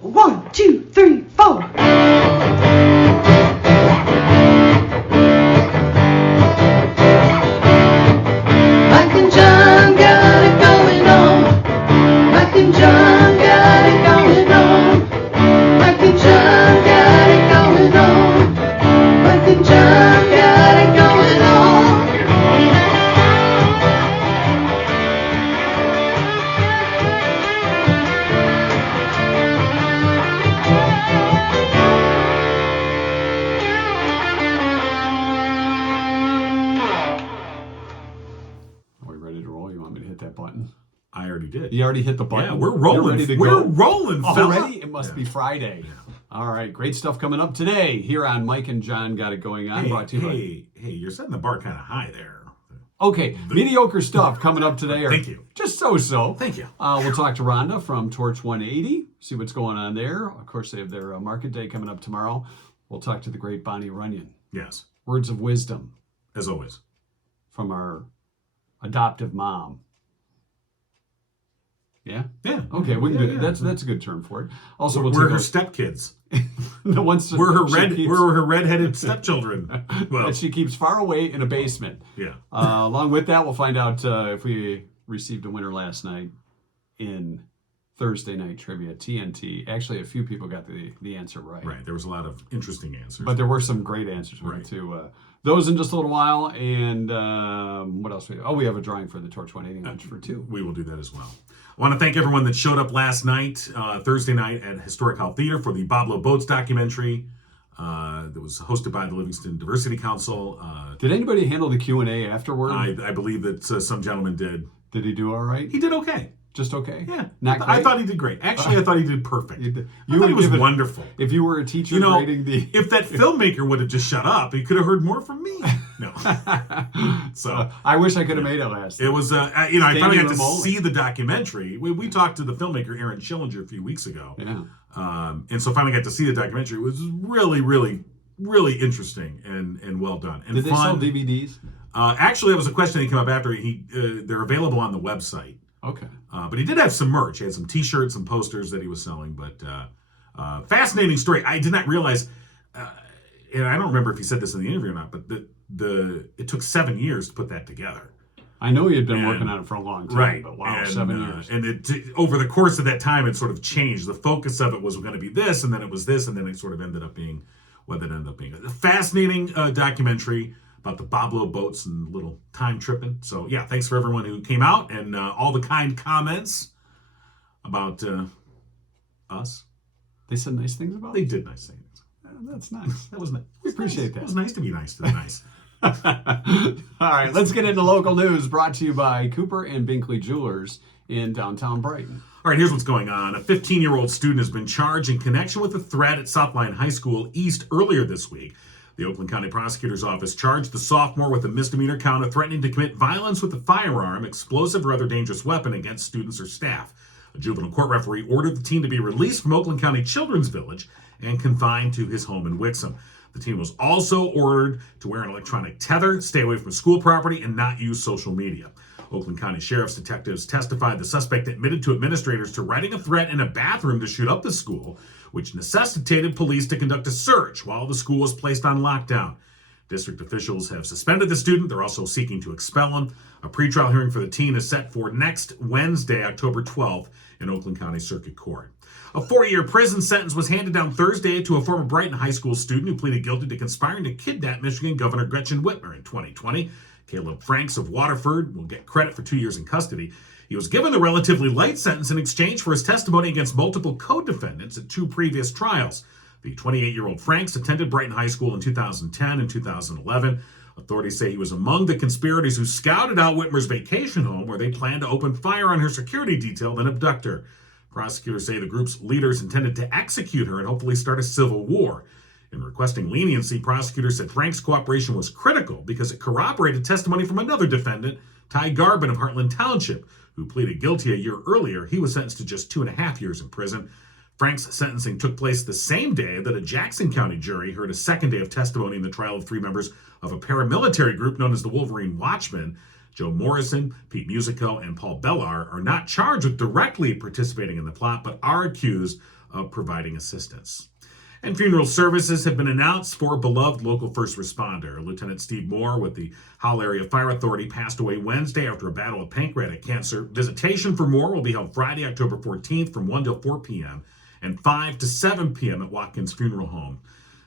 1, 2, 3, 4. Mike and John got it going on. Mike and John got it going on. Mike and John got it going on. Mike and John got it going on. Are we ready to roll? You want me to hit that button? I already did. You already hit the button? Yeah, we're rolling. You're ready to we're go? rolling, fella. Already? It must be Friday. Yeah. All right, great stuff coming up today here on Mike and John Got It Going On. Brought to you Hey, you're setting the bar kind of high there. Okay, mediocre stuff coming up today. Thank you. Just so-so. Thank you. We'll talk to Rhonda from Torch 180, see what's going on there. Of course, they have their market day coming up tomorrow. We'll talk to the great Bonnie Runyan. Yes. Words of wisdom As always. from our adoptive mom. Yeah? Yeah. Okay, we can do yeah. that. That's a good term for it. Also, We're her stepkids. the ones We're her we're her redheaded stepchildren. Well, that she keeps far away in a basement. yeah. Along with that, we'll find out if we received a winner last night in Thursday night trivia, TNT. Actually, a few people got the answer right. Right. There was a lot of interesting answers. But there were some great answers Right. too. Those in just a little while. And what else? We have a drawing for the Torch 180 lunch for two. We will do that as well. I want to thank everyone that showed up last night, Thursday night at Historic Hall Theater for the Bob Lowe Boats documentary that was hosted by the Livingston Diversity Council. Did anybody handle the Q&A afterward? I believe that some gentleman did. Did he do all right? He did okay. Just okay? Yeah. Not I great? thought he did great. Actually, I thought he did perfect. You I thought he would was give it- wonderful. If you were a teacher You know, grading the... if that filmmaker would have just shut up, he could have heard more from me. No. So I wish I could have made it last. it was, I finally Standing got to room only. see the documentary. We talked to the filmmaker Aaron Schillinger a few weeks ago. Yeah. And so finally got to see the documentary. It was really, really, really interesting and well done. And Did they fun. sell DVDs? Actually, that was a question that came up after. They're available on the website. Okay. But he did have some merch. He had some T-shirts and posters that he was selling. But fascinating story. I did not realize, and I don't remember if he said this in the interview or not, but it took 7 years to put that together. I know he had been working on it for a long time, Right. but wow, and, 7 years. And over the course of that time, it sort of changed. The focus of it was going to be this, and then it was this, and then it sort of ended up being what it ended up being. A fascinating documentary about the Bob Lowe boats and a little time tripping. So, yeah, thanks for everyone who came out and all the kind comments about us. They said nice things about They it? did nice things. That's nice. That was nice. We appreciate that. It was nice to be nice to the nice. All right, let's get into local news brought to you by Cooper and Binkley Jewelers in downtown Brighton. All right, here's what's going on. A 15-year-old student has been charged in connection with a threat at Southline High School East earlier this week. The Oakland County Prosecutor's Office charged the sophomore with a misdemeanor count of threatening to commit violence with a firearm, explosive, or other dangerous weapon against students or staff. A juvenile court referee ordered the teen to be released from Oakland County Children's Village and confined to his home in Wixom. The teen was also ordered to wear an electronic tether, stay away from school property, and not use social media. Oakland County Sheriff's detectives testified the suspect admitted to administrators to writing a threat in a bathroom to shoot up the school, which necessitated police to conduct a search while the school was placed on lockdown. District officials have suspended the student. They're also seeking to expel him. A pretrial hearing for the teen is set for next Wednesday, October 12th, in Oakland County Circuit Court. A 4-year prison sentence was handed down Thursday to a former Brighton High School student who pleaded guilty to conspiring to kidnap Michigan Governor Gretchen Whitmer in 2020. Caleb Franks of Waterford will get credit for 2 years in custody. He was given the relatively light sentence in exchange for his testimony against multiple co-defendants at 2 previous trials. The 28-year-old Franks attended Brighton High School in 2010 and 2011. Authorities say he was among the conspirators who scouted out Whitmer's vacation home, where they planned to open fire on her security detail, then abduct her. Prosecutors say the group's leaders intended to execute her and hopefully start a civil war. In requesting leniency, prosecutors said Frank's cooperation was critical because it corroborated testimony from another defendant, Ty Garbin of Heartland Township, who pleaded guilty a year earlier. He was sentenced to just 2.5 years in prison. Frank's sentencing took place the same day that a Jackson County jury heard a second day of testimony in the trial of 3 members of a paramilitary group known as the Wolverine Watchmen. Joe Morrison, Pete Musico, and Paul Bellar are not charged with directly participating in the plot, but are accused of providing assistance. And funeral services have been announced for beloved local first responder. Lieutenant Steve Moore with the Howell Area Fire Authority passed away Wednesday after a battle with pancreatic cancer. Visitation for Moore will be held Friday, October 14th from 1 till 4 p.m. and 5 to 7 p.m. at Watkins Funeral Home,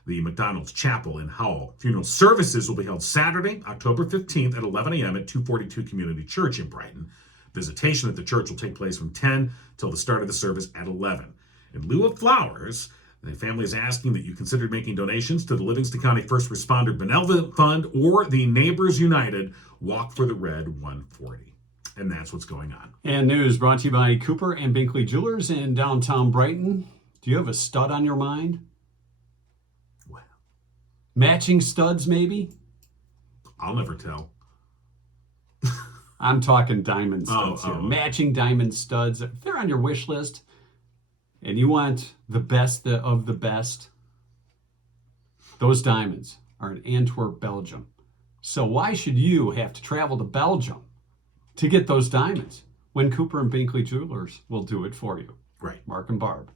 the McDonald's Chapel in Howell. Funeral services will be held Saturday, October 15th at 11 a.m. at 242 Community Church in Brighton. Visitation at the church will take place from 10 till the start of the service at 11. In lieu of flowers, the family is asking that you consider making donations to the Livingston County First Responder Benevolent Fund or the Neighbors United Walk for the Red 140. And that's what's going on. And news brought to you by Cooper and Binkley Jewelers in downtown Brighton. Do you have a stud on your mind? Well, matching studs, maybe? I'll never tell. I'm talking diamond studs here. Oh. Matching diamond studs. If they're on your wish list and you want the best of the best, those diamonds are in Antwerp, Belgium. So why should you have to travel to Belgium to get those diamonds when Cooper and Binkley Jewelers will do it for you? Right. Mark and Barb.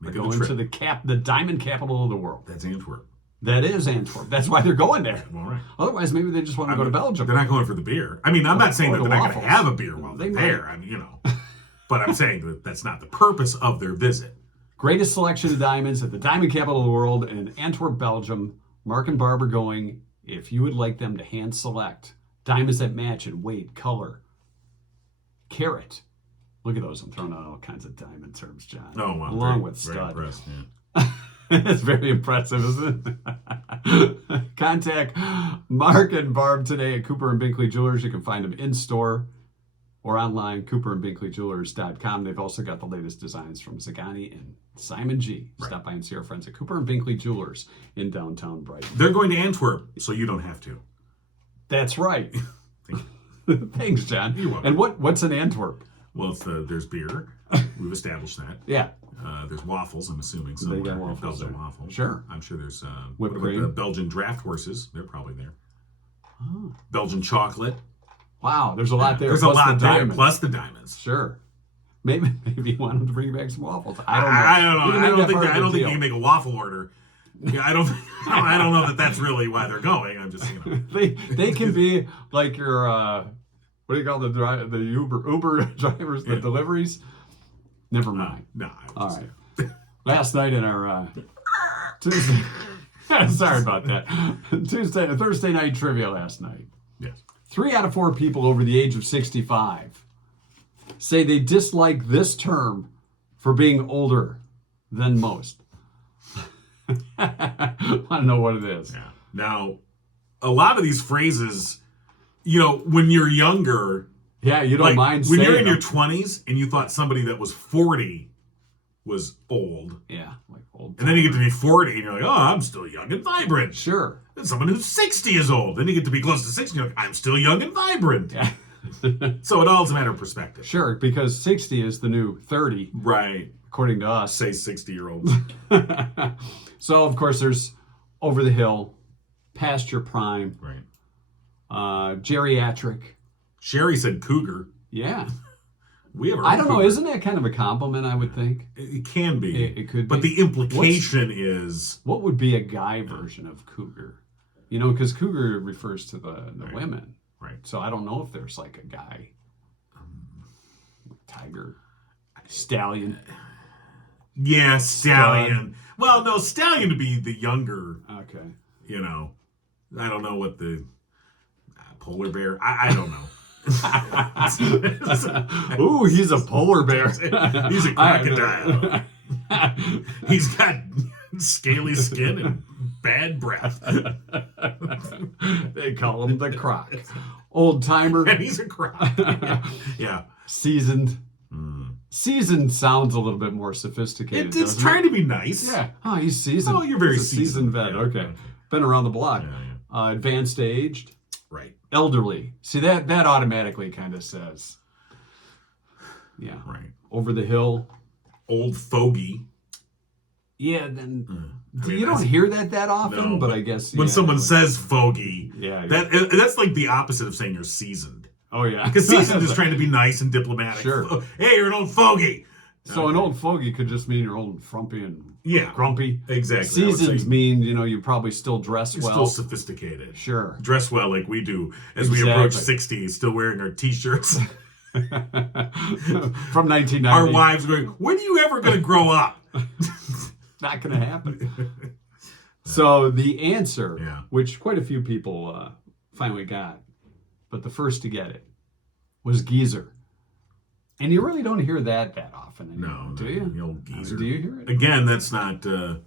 They're Making going the to the diamond capital of the world. That's Antwerp. That is Antwerp. That's why they're going there. All right. Otherwise, maybe they just want to go to Belgium. They're not going for the beer. I mean, I'm not saying that Or they're the not going to waffles. have a beer while They they're might. there. I mean, but I'm saying that that's not the purpose of their visit. Greatest selection of diamonds at the diamond capital of the world in Antwerp, Belgium. Mark and Barb are going. If you would like them to hand select diamonds that match in weight, color, carat. Look at those. I'm throwing out all kinds of diamond terms, John. Oh, wow. Along with very stud. impressed, yeah. It's very impressive, isn't it? Contact Mark and Barb today at Cooper and Binkley Jewelers. You can find them in store or online, cooperandbinkleyjewelers.com. They've also got the latest designs from Zagani and Simon G. Right. Stop by and see our friends at Cooper and Binkley Jewelers in downtown Brighton. They're going to Antwerp, so you don't have to. That's right. Thank Thanks, John. You're welcome. And what's in Antwerp? Well, there's beer. We've established that. Yeah. There's waffles, I'm assuming. They got Somewhere. waffles Belgian there. waffles. Sure. I'm sure there's Whipped what about cream. the Belgian draft horses? They're probably there. Oh. Belgian chocolate. Wow, there's a lot there. There's a plus lot the there, diamonds. plus the diamonds. Sure. Maybe you want them to bring back some waffles. I I don't know. don't You know. can I make don't think part of I the don't think you deal. can make a waffle order. Yeah, I don't. I don't know that that's really why they're going. I'm just They can be like your what do you call the Uber drivers, the deliveries? Never mind. No. All right. Last night in our Tuesday. Sorry about that. Thursday night trivia last night. Yes. 3 out of 4 people over the age of 65 say they dislike this term for being older than most. I want to know what it is. Yeah. Now, a lot of these phrases, when you're younger, Yeah, you don't like mind when saying you're in your them. 20s and you thought somebody that was 40 was old, Yeah, like old. and then you get to be 40 and you're like, oh, I'm still young and vibrant. Sure. And someone who's 60 is old. Then you get to be close to 60 and you're like, I'm still young and vibrant. Yeah. So it all is a matter of perspective. Sure, because 60 is the new 30, Right. according to us. Say 60-year-olds. So, of course, there's over the hill, past your prime, Right. geriatric. Sherry said cougar. Yeah. We have. I don't know. Isn't that kind of a compliment, I would think? It can be. It could But be. the implication is What would be a guy version of cougar? Because cougar refers to the Right. women. right. So I don't know if there's like a guy. Tiger. Stallion. Yeah, stallion. Well, no, stallion to be the younger. Okay. I don't know what the polar bear. I don't know. Ooh, he's a polar bear. He's a crocodile. He's got scaly skin and bad breath. They call him the croc. Old timer. And he's a croc. Yeah. Seasoned. Seasoned sounds a little bit more sophisticated. It's doesn't trying it? to be nice. Yeah. Oh, he's seasoned. Oh, you're very He's a seasoned vet. Yeah. Okay. Been around the block. Yeah. Advanced aged. Right. Elderly. See, that automatically kind of says. Yeah. Right. Over the hill. Old fogey. Yeah, then I mean, you don't hear that often, No, but I guess when yeah, someone like- says fogey, Yeah, that's like the opposite of saying you're seasoned. oh yeah, Because seasoned is trying to be nice and diplomatic. Sure. Hey, you're an old fogey. So an old fogey could just mean you're old and frumpy and grumpy. Exactly. Seasons mean, you probably still dress well. Still sophisticated. Sure. Dress well like we do as we approach 60, still wearing our T-shirts. From 1990. Our wives going, when are you ever going to grow up? Not going to happen. So the answer, which quite a few people finally got, but the first to get it, was geezer. And you really don't hear that often anymore, do you? The old geezer. Do you hear it? Again, that's not a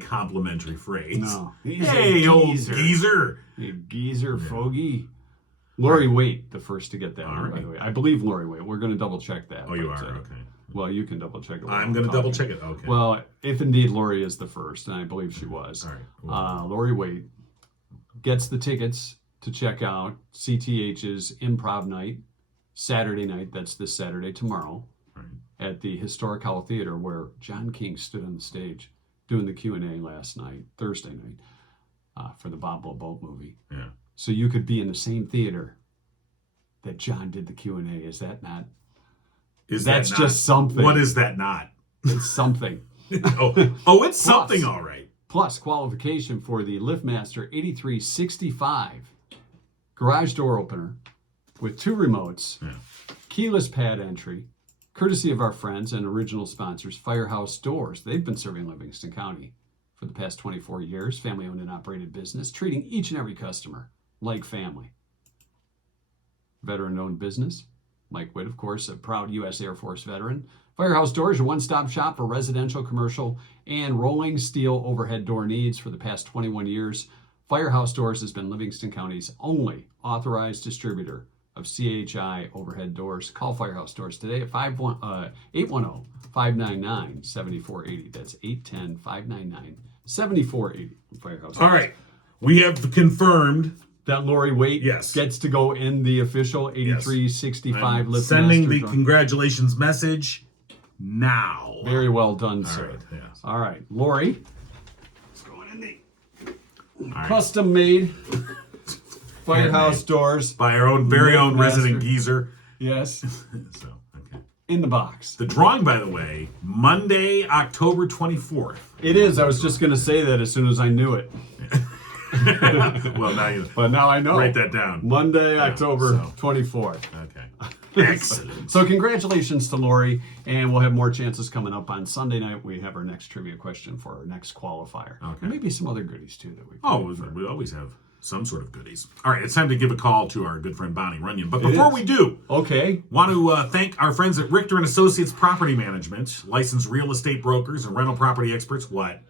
complimentary phrase. No. Hey, old geezer. You geezer, fogey. Lori Waite, the first to get that one, by the way. I believe Lori Waite. We're going to double check that. Oh, you are? Okay. Well, you can double check it. I'm going to double check it. Okay. Well, if indeed Lori is the first, and I believe she was. All right. Well, Lori Waite gets the tickets to check out CTH's Improv Night, Saturday night. That's this Saturday, tomorrow, at the Historic Hall Theater, where John King stood on the stage doing the Q&A last night, Thursday night, for the Bob Boat movie. Yeah. So you could be in the same theater that John did the Q&A. Is that not? That's just something. What is that not? It's something. It's something, all right. Plus, qualification for the LiftMaster 8365 garage door opener with 2 remotes, keyless pad entry, courtesy of our friends and original sponsors, Firehouse Doors. They've been serving Livingston County for the past 24 years, family-owned and operated business, treating each and every customer like family. Veteran-owned business. Mike Witt, of course, a proud U.S. Air Force veteran. Firehouse Doors, your one-stop shop for residential, commercial, and rolling steel overhead door needs for the past 21 years. Firehouse Doors has been Livingston County's only authorized distributor of CHI overhead doors. Call Firehouse Doors today at 810-599-7480. That's 810-599-7480 from Firehouse Doors. All right. We have confirmed that Lori Waite gets to go in the official 8365 LiftMaster. Sending the congratulations message now. Very well done, sir. Right, yes. All right, Lori. It's going in the custom made Firehouse Doors by our own very own resident geezer. Yes. So, okay. In the box. The drawing, by the way, Monday, October 24th. It is. I was just going to say that as soon as I knew it. Well, now you. But now I know. Write that down. Monday, October 24th. Okay. Excellent. So congratulations to Lori, and we'll have more chances coming up on Sunday night. We have our next trivia question for our next qualifier. Okay. And maybe some other goodies too that we. We always have some sort of goodies. All right, it's time to give a call to our good friend Bonnie Runyan. But before we do, want to thank our friends at Richter Associates Property Management, licensed real estate brokers and rental property experts. What?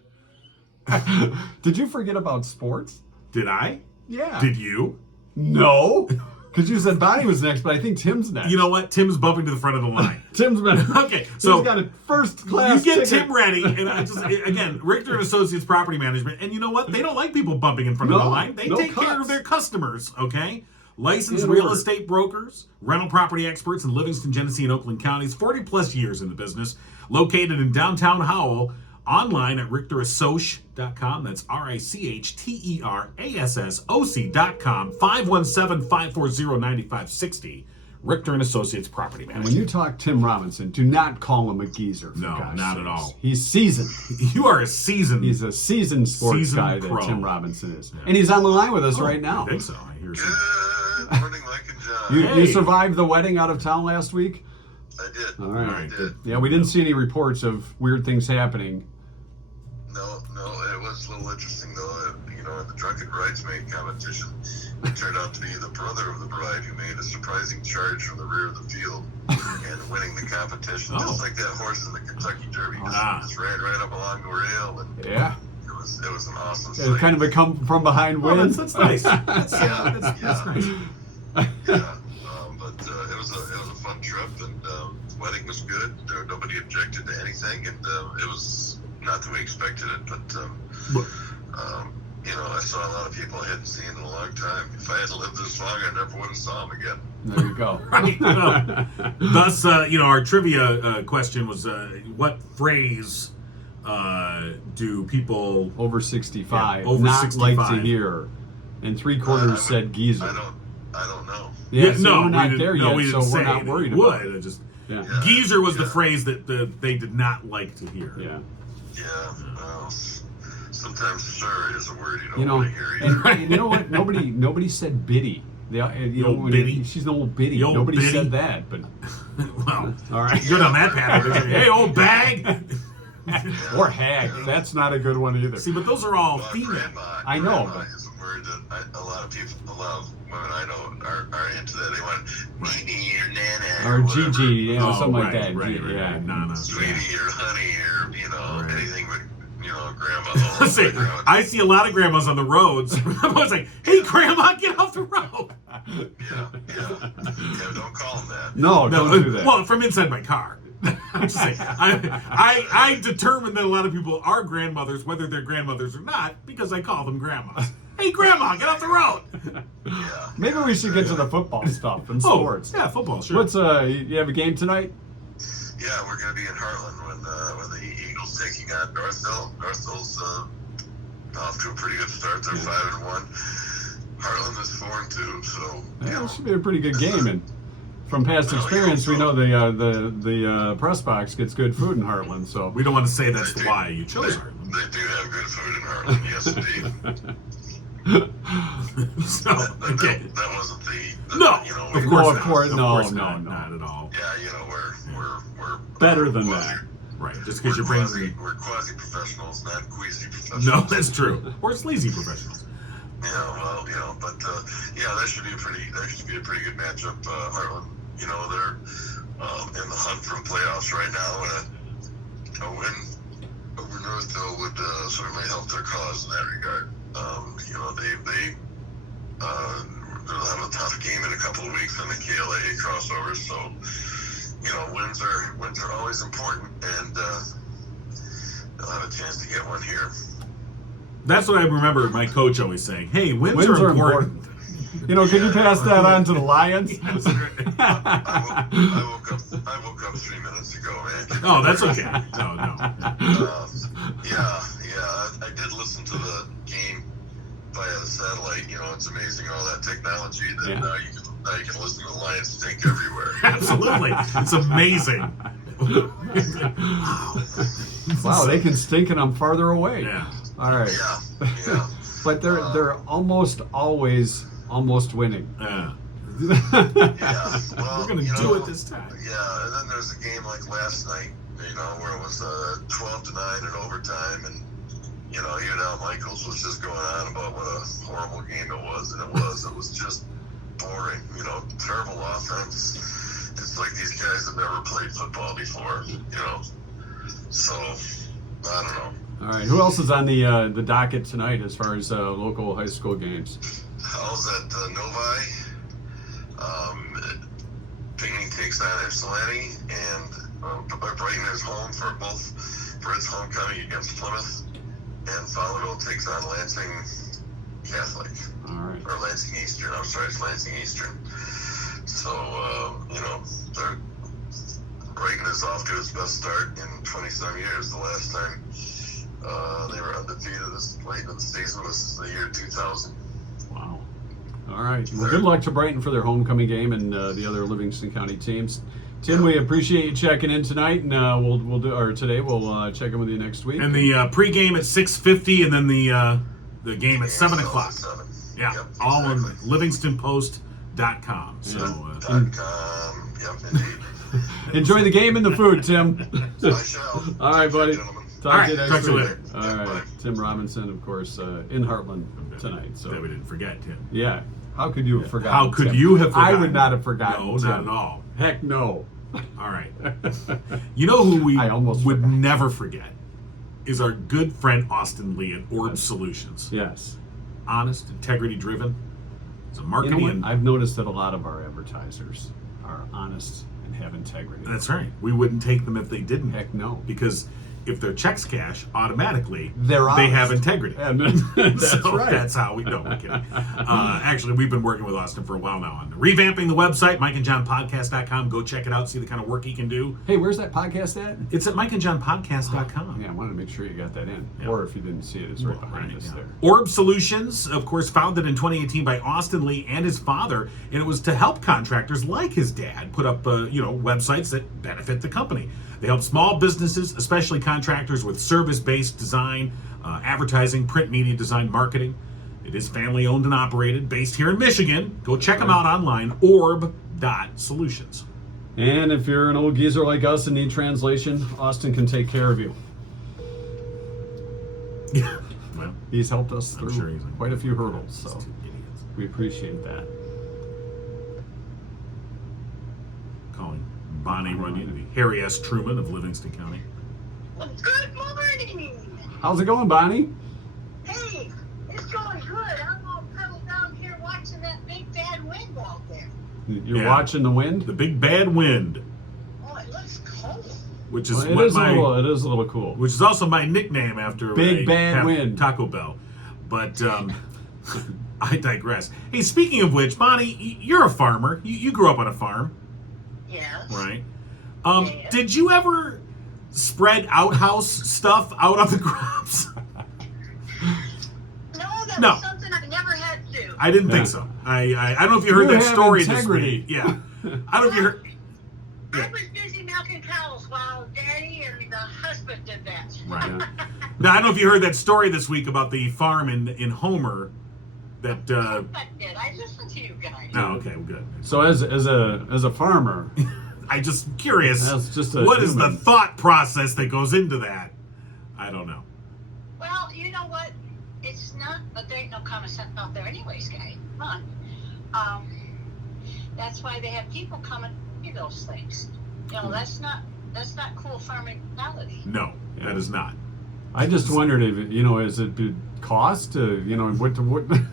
Did you forget about sports? Did I? Yeah. Did you? No. Because you said Bonnie was next, but I think Tim's next. You know what? Tim's bumping to the front of the line. Tim's been okay. So he's got a first class. You get ticket. Tim ready, and I just again Richter Associates Property Management, and you know what? They don't like people bumping in front of the line. They take care of their customers. Okay. Licensed real estate brokers, rental property experts in Livingston, Genesee, and Oakland counties. 40+ years in the business. Located in downtown Howell. Online at richterassoc.com. That's RICHTERASSOC.com. 517-540-9560. Richter and Associates Property Management. And when you talk Tim Robinson, do not call him a geezer. No, not at all. He's seasoned. You are a seasoned. He's a seasoned sports guy that Tim Robinson is. Yeah. And he's on the line with us right now. I think so. I hear some. Good morning, Mike and John. You survived the wedding out of town last week? I did. All right. I did. Yeah, we didn't see any reports of weird things happening. No, it was a little interesting though. In the drunken bridesmaid competition, it turned out to be the brother of the bride who made a surprising charge from the rear of the field and winning the competition, just like that horse in the Kentucky Derby. Just ran right up along the rail, and it was an awesome sight. It kind of a come from behind win. That's nice. That's nice. Yeah, but it was a fun trip, and the wedding was good. Nobody objected to anything, and it was not that we expected it, but I saw a lot of people I hadn't seen in a long time. If I had to live this long, I never would have saw them again. There you go. Right. Thus, our trivia question was, what phrase do people over 65 over not 65 like to hear? And 3/4 said geezer. I don't know. Yeah, so no, we're not we there didn't, yet, we didn't so say we're not worried about it. Just Yeah. Geezer was the phrase that they did not like to hear. Yeah. Yeah, well, sometimes sir is a word you don't You know, want to hear either. and you know what? Nobody said biddy. You know, old when biddy? she's an old biddy. The old Nobody biddy? said that, but Well, all right. good on that path. They say, hey, old bag. Or hag. That's not a good one either. See, but those are all Well, female. grandma, I know, grandma but- is a word that a lot of women I know are into that. They want Nene or Nana Or whatever. Gigi, you know, Oh, something like right, that. right, G- right, yeah. right. Nana. Sweetie or honey or, Right. anything but, grandma. See, I see a lot of grandmas on the roads. I was like, hey, grandma, get off the road. Yeah, don't call them that. No, don't do that. Well, from inside my car. I'm just saying, I determine that a lot of people are grandmothers, whether they're grandmothers or not, because I call them grandmas. Hey, grandma, get off the road. Yeah. Maybe we should get to the football stuff and sports. Yeah, football, sure. What's you have a game tonight? Yeah, we're going to be in Heartland when the Eagles taking on Northville. Northville's off to a pretty good start. They're 5-1. Heartland is 4-2. So Yeah, it should be a pretty good game. And from past experience, we know the press box gets good food in Heartland. So We don't want to say that's why you chose they Heartland. do have good food in Heartland. Yes, indeed. So, That, okay. that wasn't the No, of course No, not. of course- Of no, course no, not. no. Not at all. Yeah, we're better than quasi- that. Right, just because you're bringing... We're quasi professionals, not queasy professionals. No, that's true. Or sleazy professionals. Yeah, well, but that should be a pretty good matchup. Heartland, they're in the hunt for playoffs right now, and a win over Northville would certainly help their cause in that regard. They'll have a tough game in a couple of weeks in the KLA crossover, so wins are always important, and they'll have a chance to get one here. That's what I remember my coach always saying. Hey, wins are important. Could you pass that on to the Lions? I woke up 3 minutes ago, man. Oh, that's okay. No. I did listen to the game via the satellite. It's amazing all that technology that now you can listen to the Lions stink everywhere. Absolutely. It's amazing. Wow, they can stink and I'm farther away. Yeah. All right. Yeah. But they're almost always winning. Yeah. Yeah. Well, We're going to do it this time. Yeah, and then there's a game like last night, where it was 12-9 in overtime, and even Al Michaels was just going on about what a horrible game it was, and it was just boring, terrible offense. It's like these guys have never played football before, so I don't know. All right. Who else is on the docket tonight as far as local high school games? How's that Novi? Pinckney takes on Ypsilanti, and Brighton is home for its homecoming against Plymouth, and Fowlerville takes on Lansing Catholic. All right. Or Lansing Eastern. I'm sorry, it's Lansing Eastern. So, Brighton is off to its best start in 20-some years. The last time they were undefeated this late in the season was the year 2000. Wow. All right. Well, good luck to Brighton for their homecoming game and the other Livingston County teams. Tim, we appreciate you checking in tonight, and today. We'll check in with you next week. And the pregame at 6:50, and then the game at 7 o'clock. 7. Yeah, Yep, all on exactly. Yep, indeed. Enjoy the game and the food, Tim. I shall. All right, buddy. Gentlemen. Talk to you All right, next talk to you week. later. All Yeah, right. bye. Tim Robinson, of course, in Heartland tonight. So that we didn't forget, Tim. yeah. How could you have forgotten? How could Tim? you have I forgotten? would not have forgotten. No, Tim. not at all. Heck no. All right. You know who we I almost would forgot. never forget is our good friend Austin Lee at Orb Solutions. Yes. Honest, integrity driven. He's a You know marketing what? and I've noticed that a lot of our advertisers are honest and have integrity. that's right. We wouldn't take them if they didn't. Heck no. Because if their checks cash, automatically They're they honest. have integrity. And that's So right. that's how we know. We're kidding. Actually, we've been working with Austin for a while now on revamping the website, MikeandJohnPodcast.com. Go check it out, see the kind of work he can do. Hey, where's that podcast at? It's at MikeandJohnPodcast.com. Yeah, I wanted to make sure you got that in. Yeah. Or if you didn't see it, it's right behind us there. Orb Solutions, of course, founded in 2018 by Austin Lee and his father, and it was to help contractors like his dad put up, websites that benefit the company. They help small businesses, especially contractors, with service-based design, advertising, print media design, marketing. It is family-owned and operated, based here in Michigan. Go check them out online, orb.solutions. And if you're an old geezer like us and need translation, Austin can take care of you. Yeah, well, He's helped us I'm through sure he's quite a few hurdles, these so two idiots. we appreciate that. Calling Bonnie Runyan, the Harry S. Truman of Livingston County. Good morning. How's it going, Bonnie? Hey, it's going good. I'm all cuddled down here watching that big bad wind out there. You're Yeah. watching the wind? The Big Bad Wind, Oh, it looks cold. which is Well, what it is a little cool. which is also my nickname after Big I Bad have Wind. Taco Bell. But I digress. Hey, speaking of which, Bonnie, you're a farmer. You grew up on a farm, Yes. right? Yeah. Did you ever spread outhouse stuff out on the crops? No, that No. was something I never had to do. I didn't Yeah. think so. I don't know if you heard You that have story integrity. this week. Yeah. I don't know if you heard. I was busy milking cows while Daddy and the husband did that. Right. Now, I don't know if you heard that story this week about the farm in Homer. That. I did. I listened to you guys. Oh, okay, well, good. So as a farmer, I just curious. That's just a what is the human. thought process that goes into that? I don't know. Well, you know what? It's not, but there ain't no common sense out there anyways, guy. Come on. That's why they have people come and do those things. You know, that's not cool farming mentality. No, that is not. I just wondered if is it cost to what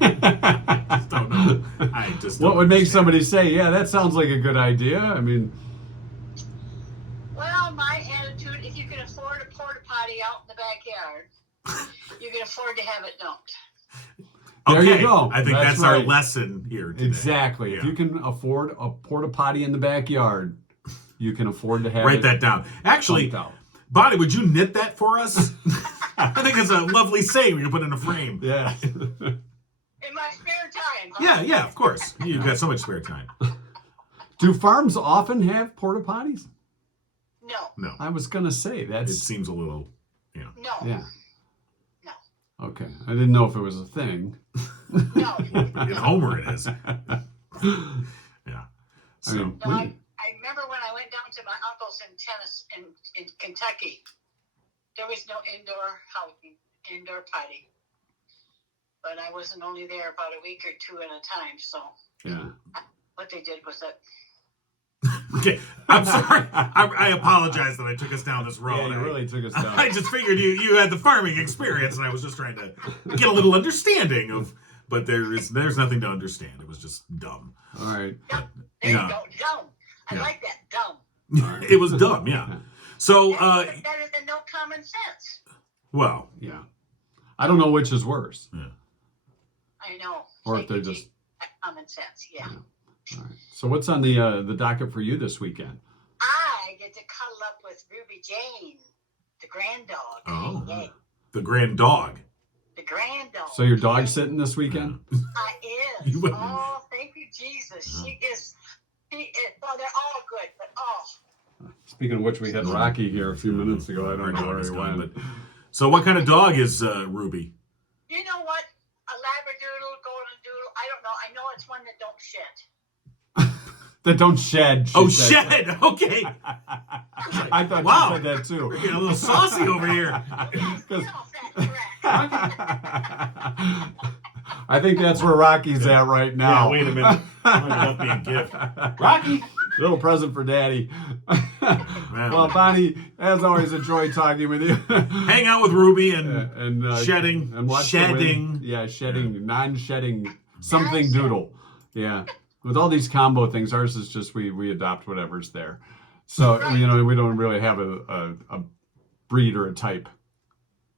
I don't know. I just what don't would make understand. somebody say, yeah, that sounds like a good idea? I mean, Well, my attitude, if you can afford a porta potty out in the backyard, you can afford to have it dumped. there Okay, you go. I think that's our right. lesson here today. Exactly. Yeah. If you can afford a porta potty in the backyard, you can afford to have Write it that down. Actually, pumped out. Bonnie, would you knit that for us? I think it's a lovely saying we can put in a frame. Yeah. In my spare time. Huh? Yeah, of course. You've got so much spare time. Do farms often have porta potties? No. No, I was gonna say it that's seems a little, No. yeah. No. Okay, I didn't know if it was a thing. No. in Homer it is. Yeah. So, I mean, No, I remember when I went down to my uncle's in in Kentucky, there was no indoor potty. But I wasn't only there about a week or two at a time, so yeah. what they did was that okay, I'm sorry. I apologize that I took us down this road. Yeah, you really took us down. I just figured you had the farming experience, and I was just trying to get a little understanding of. But there's nothing to understand. It was just dumb. All right. there Yeah. you go, dumb. I Yeah. like that, dumb. It was dumb, yeah. So, That's better than no common sense. well, Yeah. I don't know which is worse. yeah. I know. Or if they're Take just- common sense, yeah. All right. So what's on the docket for you this weekend? I get to cuddle up with Ruby Jane, the grand dog. Oh. Yay. The grand dog. The grand dog. So your dog's sitting this weekend? I is. You wouldn't- Oh, thank you, Jesus. She is. Well, they're all good, but Speaking of which, we had Rocky here a few minutes ago. I don't know where he went. But, so, what kind of dog is Ruby? you know what? A Labradoodle, Golden Doodle. I don't know. I know it's one that don't shed. That don't shed. Oh, she said. shed. Okay. I thought Wow. you said that too. We're getting a little saucy over here. Yes, Because- that's correct. I think that's where Rocky's at right now. Yeah, wait a minute. Might have been a gift. Rocky. Little present for Daddy. Well, Bonnie, as always, enjoy talking with you. Hang out with Ruby and shedding. and watch the Shedding. wind. Yeah, shedding, non-shedding, something Non-shedding. doodle. Yeah, with all these combo things, ours is just we adopt whatever's there. So Right. we don't really have a breed or a type.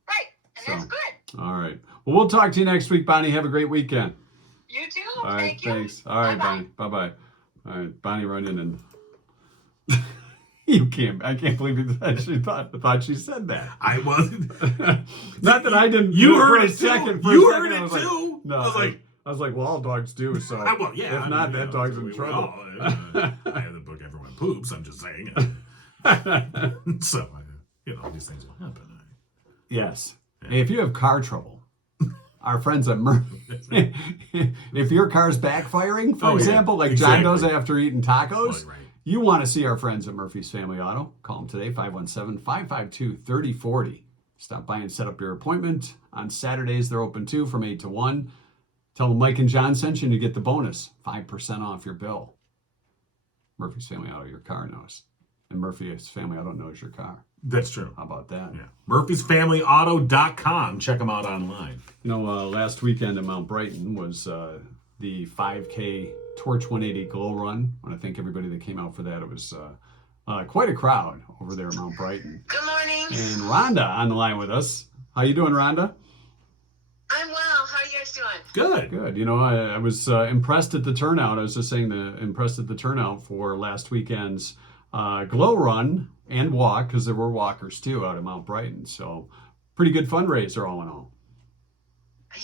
Right, and So, that's good. all right. Well, we'll talk to you next week, Bonnie. Have a great weekend. You too. All right, Thank you. thanks. All right, Bye-bye. Bonnie. Bye-bye. All right, Bonnie Runyan and I can't believe you thought she said that. I wasn't. Not that I didn't. You for heard a it second. too. For a You second, heard I it was like, too. no, I was like, well, all dogs do. So well, yeah. if not, that dog's in we trouble. all, I have the book Everyone Poops. I'm just saying. So, these things will happen. Yes. Hey, if you have car trouble, our friends at Murphy, if your car's backfiring, for example, like John does after eating tacos, Right. you want to see our friends at Murphy's Family Auto, call them today, 517-552-3040. Stop by and set up your appointment. On Saturdays, they're open too from 8 to 1. Tell them Mike and John sent you and you get the bonus, 5% off your bill. Murphy's Family Auto, your car knows. And Murphy's Family Auto knows your car. That's true. How about that? Yeah. Murphy'sFamilyAuto.com. Check them out online. Last weekend in Mount Brighton was the 5K Torch 180 Glow Run. I want to thank everybody that came out for that. It was quite a crowd over there at Mount Brighton. Good morning. And Rhonda on the line with us. How you doing, Rhonda? I'm well. How are you guys doing? Good. Good. I was impressed at the turnout. I was just saying impressed at the turnout for last weekend's Glow Run and walk, because there were walkers too out at Mount Brighton. So pretty good fundraiser all in all.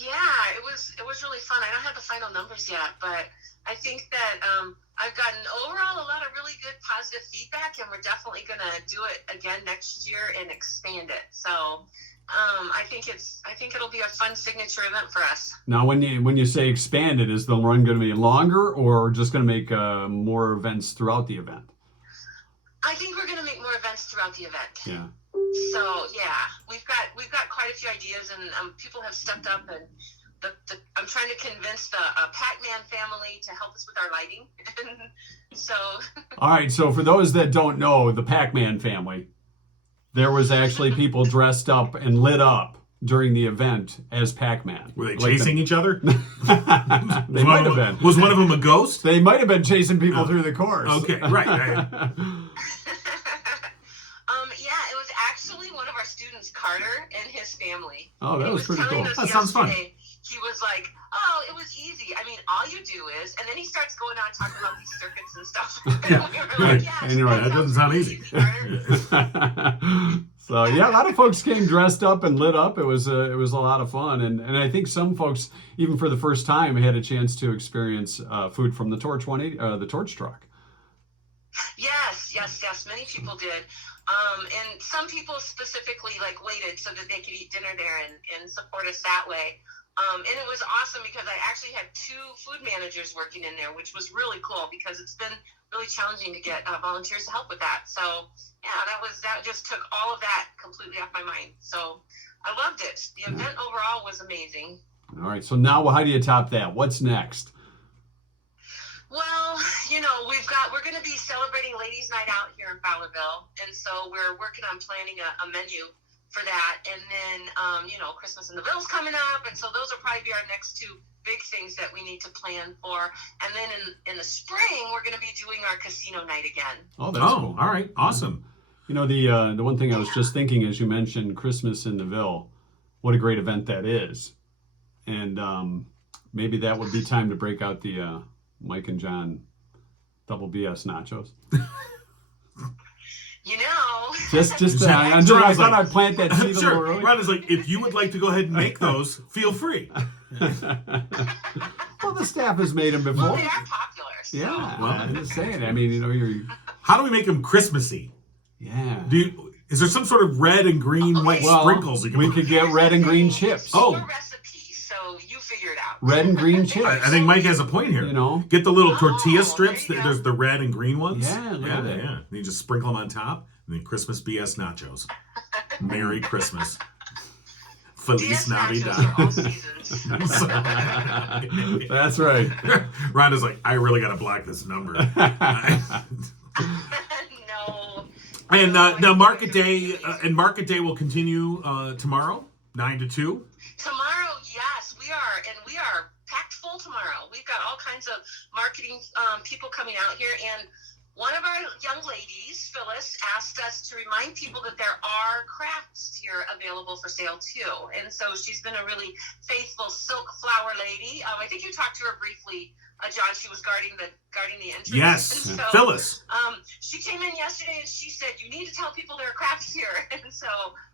Yeah, it was really fun. I don't have the final numbers yet, but I think that I've gotten overall a lot of really good positive feedback, and we're definitely going to do it again next year and expand it. So I think it'll be a fun signature event for us. Now, when you say expanded, is the run going to be longer, or just going to make more events throughout the event? I think we're going to make more events throughout the event. Yeah. So yeah, we've got quite a few ideas, and people have stepped up, and I'm trying to convince the Pac-Man family to help us with our lighting. So. All right. So for those that don't know, the Pac-Man family, there was actually people dressed up and lit up during the event as Pac-Man. Were they chasing each other? They might have been. Was one of them a ghost? They might have been chasing people through the course. Okay, right. Yeah, it was actually one of our students, Carter, and his family. Oh, that was pretty cool. That sounds fun. He was like, "Oh, it was easy. I mean, all you do is," and then he starts going on talking about these circuits and stuff. Yeah. We were Right. like, And you're right, that doesn't sound easy. So yeah, a lot of folks came dressed up and lit up. It was a lot of fun, and I think some folks, even for the first time, had a chance to experience food from the Torch 180, the Torch truck. Yes. Many people did. And some people specifically waited so that they could eat dinner there and support us that way. And it was awesome because I actually had 2 food managers working in there, which was really cool because it's been really challenging to get volunteers to help with that. So yeah, that just took all of that completely off my mind. So I loved it. The event overall was amazing. All right. So now, how do you top that? What's next? Well, we're going to be celebrating Ladies' Night Out here in Fowlerville, and so we're working on planning a menu for that. And then, Christmas in the Ville's coming up, and so those will probably be our next 2 big things that we need to plan for. And then in the spring, we're going to be doing our casino night again. Oh, that's cool. All right, awesome. The one thing I was just thinking as you mentioned Christmas in the Ville, what a great event that is, and maybe that would be time to break out the Mike and John double BS nachos. Just I thought I'd plant that seed a little early. Rhonda's like, if you would like to go ahead and make those, feel free. Well, the staff has made them before. Well, they are popular. So. Yeah, I'm just saying. I mean, you're. How do we make them Christmassy? Yeah. Is there some sort of red and green, white sprinkles? We could get red and green chips. Oh. Recipe, so you figure it out. Red and green chips. I think Mike has a point here. Get the little tortilla strips. There's the red and green ones. Yeah, look at that. Yeah. You just sprinkle them on top, and then Christmas BS nachos. Merry Christmas. Feliz Navidad. That's right. Rhonda's like, I really got to block this number. No. And now Market Day will continue tomorrow, 9 to 2. Tomorrow, yes, we are packed full tomorrow. We've got all kinds of marketing people coming out here, and one of our young ladies, Phyllis, asked us to remind people that there are crafts here available for sale too. And so she's been a really faithful silk flower lady. I think you talked to her briefly, John. She was guarding the entrance. Yes, And so, Phyllis. she came in yesterday and she said, you need to tell people there are crafts here. And so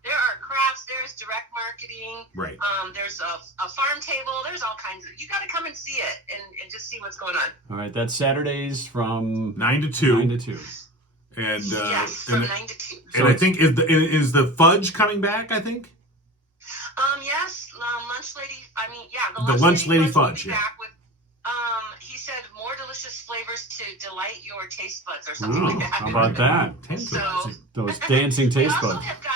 there are crafts, there's direct marketing, Right. There's a farm table, there's all kinds of, you got to come and see it and just see what's going on. All right, that's Saturdays from 9 to 2. 9 to 2. And yes, from 9 to 2. And I think is the fudge coming back? I think. Yes, lunch lady. I mean, yeah, The lunch lady will fudge, be yeah. back with, he said more delicious flavors to delight your taste buds or something Oh, like that. how about that? So Those dancing we taste also buds. have got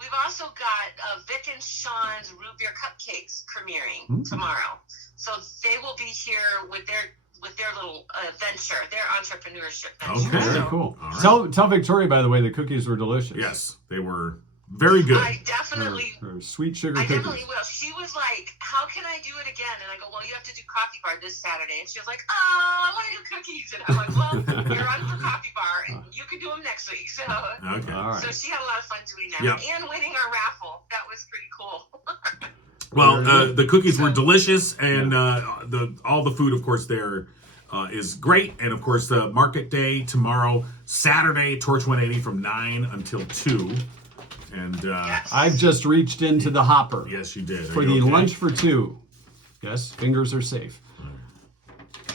we've also got Vic and Sean's root beer cupcakes premiering tomorrow. So they will be here with their little venture, their entrepreneurship venture. Okay. Very So cool. All right. Tell Victoria, by the way, the cookies were delicious. Yes, they were very good. I definitely. Or sweet sugar I cookies. definitely will. She was like, how can I do it again? And I go, well, you have to do coffee bar this Saturday. And she was like, oh, I want to do cookies. And I'm like, well, you're on for coffee bar, and you can do them next week. So, Okay. All right. so she had a lot of fun doing that. Yeah. And winning our raffle. That was pretty cool. Well, the cookies were delicious, and all the food, of course, there is great. And of course, the market day tomorrow, Saturday, Torch 180 from 9 until 2. And I've just reached into the hopper yes, you did. for the lunch for two. Yes, fingers are safe.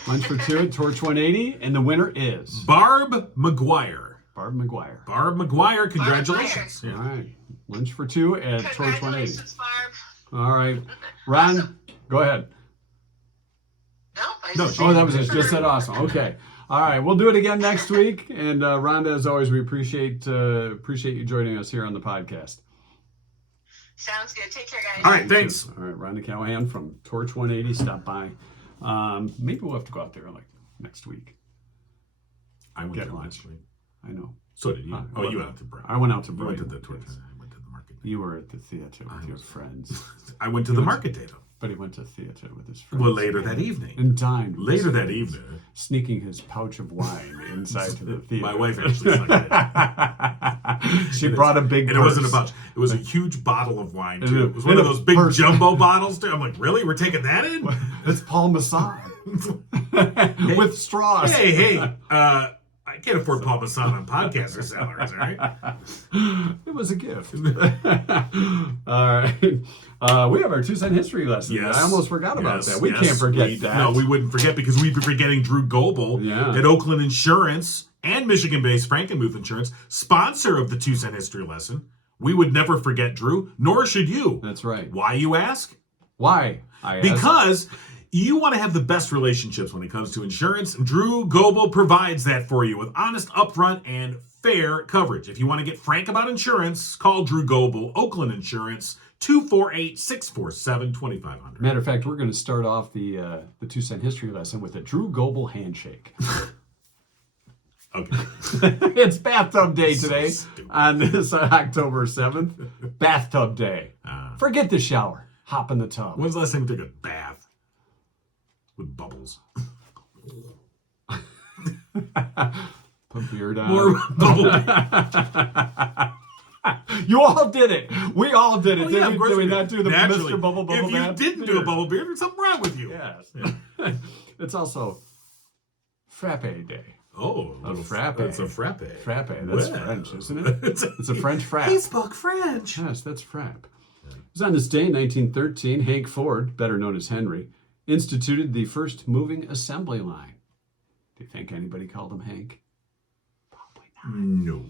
Lunch for two at Torch 180, and the winner is Barb McGuire. Barb McGuire. Barb McGuire, congratulations. All right, lunch for two at Torch 180. Congratulations, Barb. All right, Ron, go ahead. No, I No, just she- Oh, that was it. Just said awesome. Okay. All right, we'll do it again next week. And Rhonda, as always, we appreciate you joining us here on the podcast. Sounds good. Take care, guys. All right, thanks. All right, Rhonda Callahan from Torch 180. Stop by. Maybe we'll have to go out there like next week. I went Get to lunch. last week. I know. So did you. I Oh, went- you went out to Brighton. I went out to You went to Brighton. the Torch. Yes. I went to the market. You were at the theater with your was- friends. I went to the market day, though. But he went to theater with his friends. Well, later that evening. And dined. with Later his that friends, evening. Sneaking his pouch of wine inside to the theater. My wife actually sucked it. She brought a big And it wasn't purse. about. It was a huge bottle of wine And too. a- It was one and of a those big purse. jumbo bottles too. I'm like, really? We're taking that in? It's Paul Masson. With straws. Hey, I can't afford Paul Masson on podcaster salaries, all right? It was a gift. All right. We have our 2-cent history lesson. Yes. I almost forgot about Yes, that. We yes, can't forget that. No, we wouldn't forget because we'd be forgetting Drew Goebel Yeah. at Oakland Insurance and Michigan-based Frankenmuth Insurance, sponsor of the 2-cent history lesson. We would never forget Drew, nor should you. That's right. Why, you ask? Why? I asked. Because you want to have the best relationships when it comes to insurance. Drew Goebel provides that for you with honest, upfront, and fair coverage. If you want to get frank about insurance, call Drew Goebel, Oakland Insurance, 248-647-2500. Matter of fact, we're going to start off the 2-cent history lesson with a Drew Goebel handshake. Okay. It's bathtub day today stupid. on this October 7th. Bathtub day. Forget the shower. Hop in the tub. When's the last time you took a bath with bubbles? Put beard on. More bubble. You all did it. We all did it. Well, yeah, of did course we we not did. do the Naturally. Mr. Bubble If you Bath didn't do a beard? bubble beard, there's something wrong with you. Yes. It's also Frappe Day. Oh, A frappe. That's a frappe. Frappe. That's Well. French, isn't it? It's a French frappe. He spoke French. Yes, that's frappe. It was on this day in 1913, Hank Ford, better known as Henry, instituted the first moving assembly line. Do you think anybody called him Hank? Probably not. No.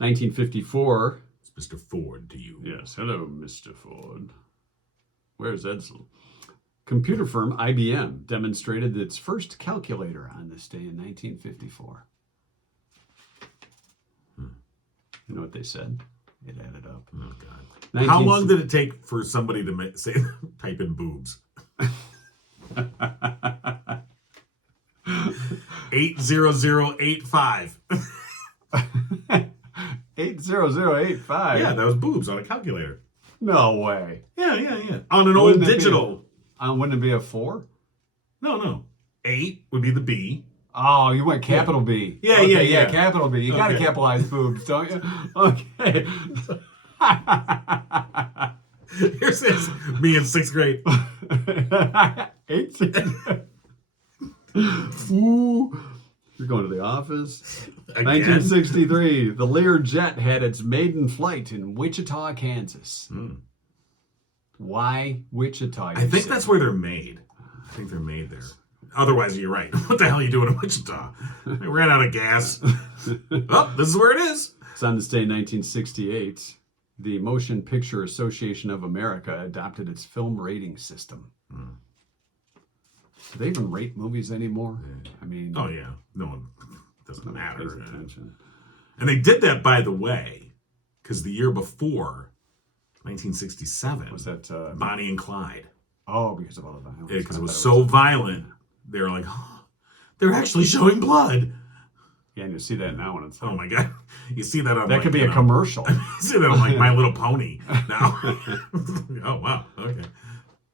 1954. It's Mr. Ford to you. Yes, hello, Mr. Ford. Where's Edsel? Computer firm IBM demonstrated its first calculator on this day in 1954. You know what they said? It added up. Oh, God. How 19 long did it take for somebody to say, type in boobs? 80085. 80085? Yeah, that was boobs on a calculator. No way. Yeah. On an Wouldn't old it be- digital. Wouldn't it be a 4? No. 8 would be the B. Oh, you went capital B. Yeah, Okay, yeah. Capital B. You got to Okay. capitalize boobs, don't you? Okay. Here's this, me in 6th grade. 18. Ooh. You're going to the office. Again? 1963, the Lear jet had its maiden flight in Wichita, Kansas. Why Wichita? I think that's where they're made. I think they're made there. Otherwise, you're right. What the hell are you doing in Wichita? I ran out of gas. Oh, this is where it is. It's on this day, 1968. The Motion Picture Association of America adopted its film rating system. Do they even rate movies anymore? I mean, Oh, yeah. No one doesn't pays matter. attention. And they did that, by the way, because the year before, 1967, Was that? Bonnie and Clyde. Oh, because of all the violence. Because I it was thought so violent. They were like, oh, they're actually showing blood. Yeah, and you see that now when it's. Oh, my God. You see that on That like, could be you a know, commercial. You see that on like My Little Pony now. Oh, wow. Okay.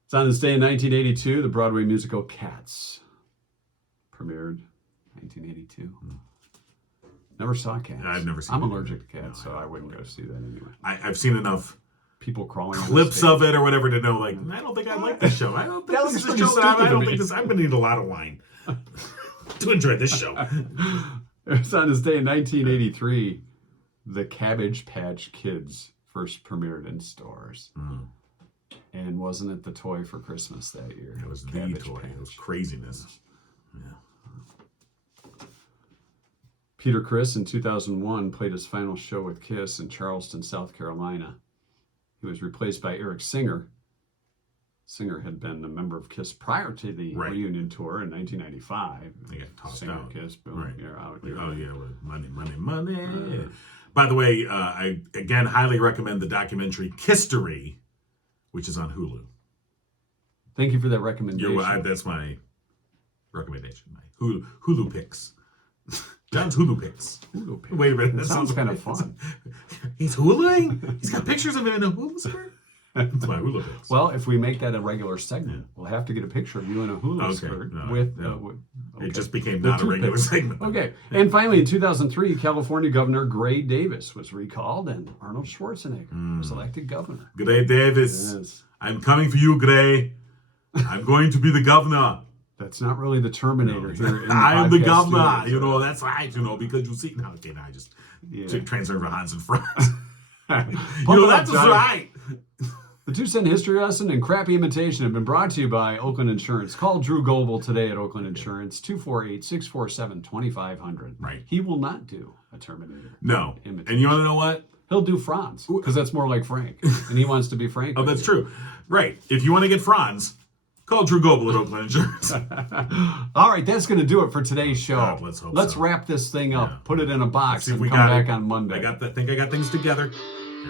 It's on this day in 1982, the Broadway musical Cats premiered. 1982. Never saw Cats. I've never seen I'm it. allergic to cats, so I wouldn't go see that anyway. I've seen enough People crawling. on the clips stage. of it or whatever to know, like, I don't think I like this show. I don't think That this is looks a show pretty that stupid I to don't me. think this, I'm going to need a lot of wine to enjoy this show. It's on this day in 1983, the Cabbage Patch Kids first premiered in stores. And wasn't it the toy for Christmas that year? It was the Cabbage toy. Patch. It was craziness. Peter Criss in 2001 played his final show with Kiss in Charleston, South Carolina. He was replaced by Eric Singer. Singer had been a member of Kiss prior to the Right. reunion tour in 1995. They got tossed Singer, out. Kiss, boom, Right. you're out. Like, You're oh, out. yeah, with money. By the way, I, again, highly recommend the documentary Kistery, which is on Hulu. Thank you for that recommendation. That's my recommendation. My Hulu picks. John's Hulu picks. Hulu pick. Wait a minute. That sounds kind of fun. He's Huluing? He's got pictures of him in a Hulu skirt? That's my Hulu picks. Well, if we make that a regular segment, we'll have to get a picture of you in a Hulu skirt with. Okay. It just became The not a regular toothpick. segment. Okay. And finally, in 2003, California Governor Gray Davis was recalled and Arnold Schwarzenegger was elected governor. Gray Davis. Yes. I'm coming for you, Gray. I'm going to be the governor. That's not really the Terminator here. In the I'm the podcast governor. studios. You know, that's right. You know, because you see. No, okay, now I just took transfer for Hans and Franz. Pump You know, it up, that's Johnny. right. The 2-cent history lesson and crappy imitation have been brought to you by Oakland Insurance. Call Drew Goebel today at Oakland Insurance, 248-647-2500. Right. He will not do a Terminator. No. imitation. And you want to know what? He'll do Franz, because that's more like Frank. And he wants to be Frank. Oh, that's true. Right. If you want to get Franz, call Drew Goebel at Oakland Insurance. All right, that's going to do it for today's show. God, let's hope so. wrap this thing up, Yeah. put it in a box, See if and we come got back it. on Monday. I think I got things together.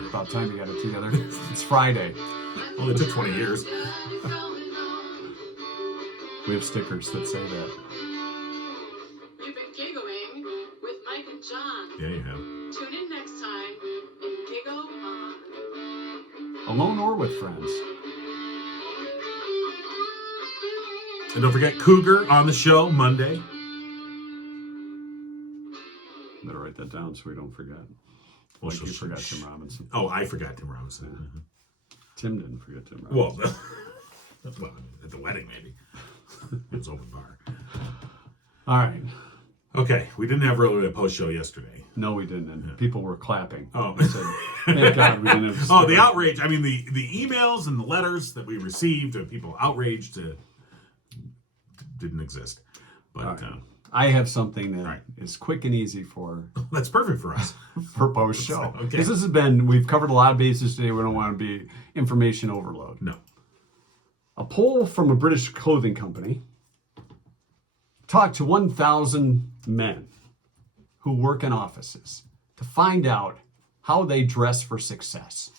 About time you got it together. It's Friday. Well, it took 20 years. We have stickers that say that. You've been giggling with Mike and John. Yeah, you have. Tune in next time and giggle on. Alone or with friends. And don't forget Cougar on the show Monday. Better write that down so we don't forget. Well, Like you forgot Tim Robinson. Oh, I forgot Tim Robinson. Tim didn't forget Tim Robinson. Well, well, at the wedding, maybe. It was open bar. All right. Okay, we didn't have really a post show yesterday. No, we didn't. And people were clapping. Oh. They said, thank God we didn't have Oh, the outrage. I mean, the emails and the letters that we received of people outraged didn't exist. But All right. I have something that is quick and easy for that's perfect for us. post show. Okay. Because this has been, we've covered a lot of bases today. We don't want to be information overload. No. A poll from a British clothing company talked to 1,000 men who work in offices to find out how they dress for success.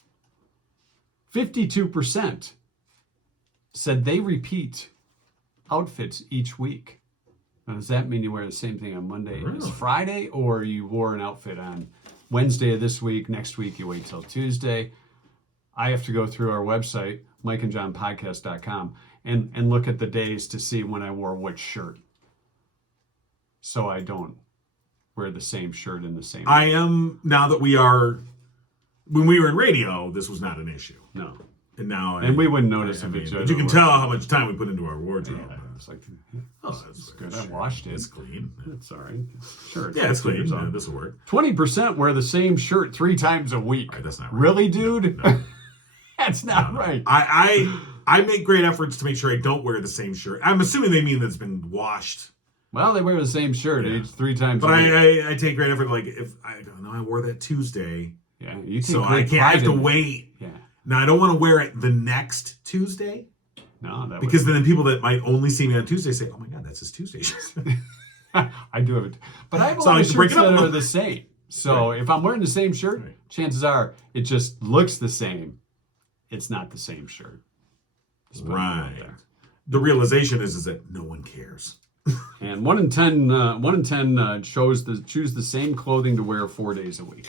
52% said they repeat outfits each week. Now, does that mean you wear the same thing on Monday as Friday, or you wore an outfit on Wednesday of this week, next week you wait till Tuesday? I have to go through our website, mikeandjohnpodcast.com, and look at the days to see when I wore which shirt. so I don't wear the same shirt in the same. I am, now that we are, when we were in radio, this was not an issue. No. And now, And we wouldn't notice if it's. but you can tell how much time we put into our wardrobe. Yeah, it's like, Oh, it's good. I washed it. It's clean. It's all right. Sure. Yeah, it's clean. Yeah, this will work. 20% wear the same shirt 3 times a week. All right, that's not right. Really, dude? No. That's not right. I make great efforts to make sure I don't wear the same shirt. I'm assuming they mean that it's been washed. Well, they wear the same shirt Yeah. 3 times But a week. I take great effort. Like, if I go, no, I wore that Tuesday. Yeah, you take So I great can't have pride to in it. wait. Yeah. Now, I don't want to wear it the next Tuesday. No, that Because then people that might only see me on Tuesday say, oh my God, that's his Tuesday shirt. I do have it. But I have a So I lot of like to break shirts it up a that are little. the same. So if I'm wearing the same shirt, Right. chances are it just looks the same. It's not the same shirt. Just putting it out Right. there. The realization is that no one cares. And 1 in 10 choose the same clothing to wear 4 days a week.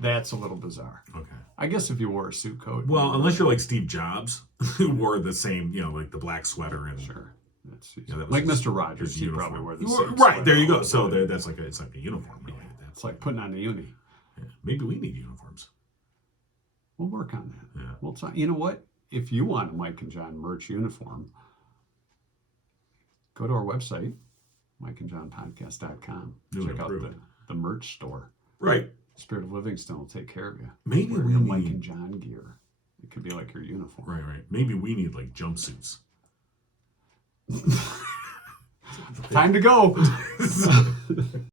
That's a little bizarre. Okay. I guess if you wore a suit coat. Well, unless you're like Steve Jobs, who wore the same, like the black sweater and Sure. That's that was like his- Mr. Rogers, his he uniform. probably wore the Right, same right, there you sweater. go. So that's like it's like a uniform, really. It's like putting on a uni. Yeah. Maybe we need uniforms. We'll work on that. Yeah. We'll talk. You know what? If you want a Mike and John merch uniform, go to our website, mikeandjohnpodcast.com. New and Check out improved. the merch store. Right. Spirit of Livingston will take care of you. Maybe Wear we the Mike need- and John gear. It could be like your uniform. Right. Maybe we need like jumpsuits. Time to go.